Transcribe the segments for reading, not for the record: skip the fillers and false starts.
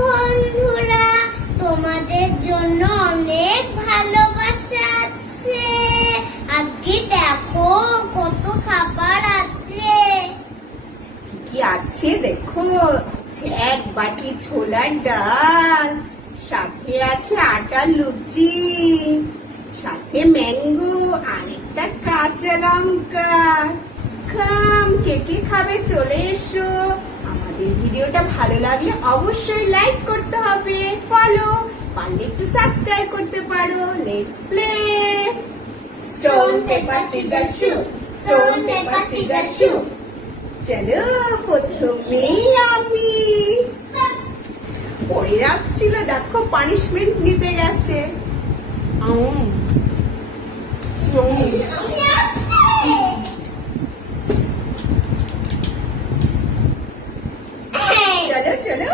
বন্ধুরা, তোমাদের জন্য অনেক ভালোবাসা আছে। আজকে দেখো কত খাবার আছে। কি আছে দেখো, এক বাটি ছোলার ডাল, সাথে আছে আটার লুচি, সাথে ম্যাঙ্গো, আরেকটা কাঁচা লঙ্কা। কে কে খাবে চলে এসো। আমাদের ভিডিওটা ভালো লাগলে অবশ্যই লাইক করতে হবে, ফলো পারলে একটু সাবস্ক্রাইব করতে পারো। Let's play stone paper scissor shoot, stone paper scissor shoot. চলো, প্রথমেই আমি পড়ে যাচ্ছিল, দেখো পানিশমেন্ট নিতে গেছে। চলো চলো,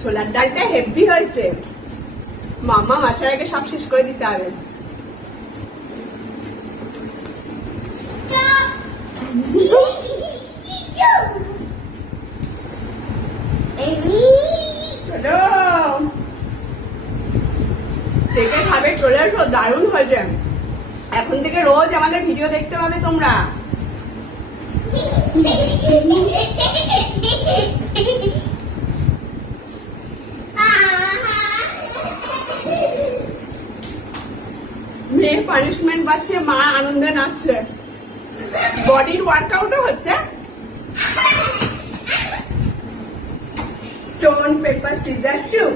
ছোলার ডালটা হেভি হয়েছে। মামা আসার আগে সব শেষ করে দিতে হবে। চলো, দেখে খাবে, চলে আসো, দারুণ হয়েছে। এখন থেকে রোজ আমাদের ভিডিও দেখতে পাবে তোমরা। মেয়ে পানিশমেন্ট পাচ্ছে, মা আনন্দে নাচছে, বডির ওয়ার্কআউটও হচ্ছে। Stone paper scissor shoot.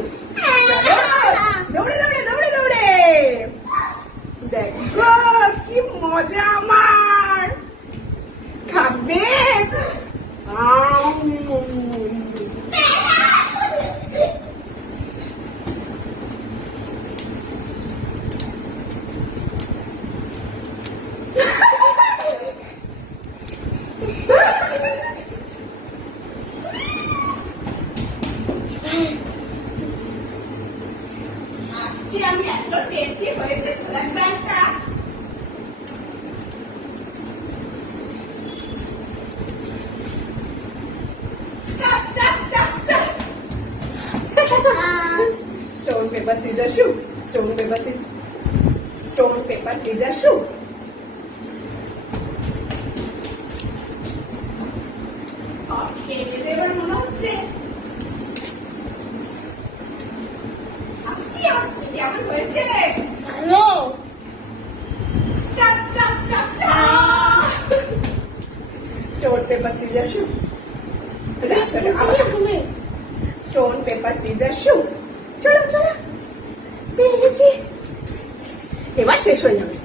দৌড়ে দৌড়ে দৌড়ে দৌড়ে, দেখো কি মজা আমার। খাবে? আমি এত টেস্টি হয়েছে ছোলার ডালটা। Stone paper scissor shoot, stone paper scissor shoot. খেতে দেবার মনে হচ্ছে। আসছি আসছি, কেমন হয়েছে? Hello, stop stop stop stop. Stone paper scissor shoot. Stone paper scissor shoot. চলো চলো, পেয়ে গেছি, এবার শেষ হয়ে যাবে।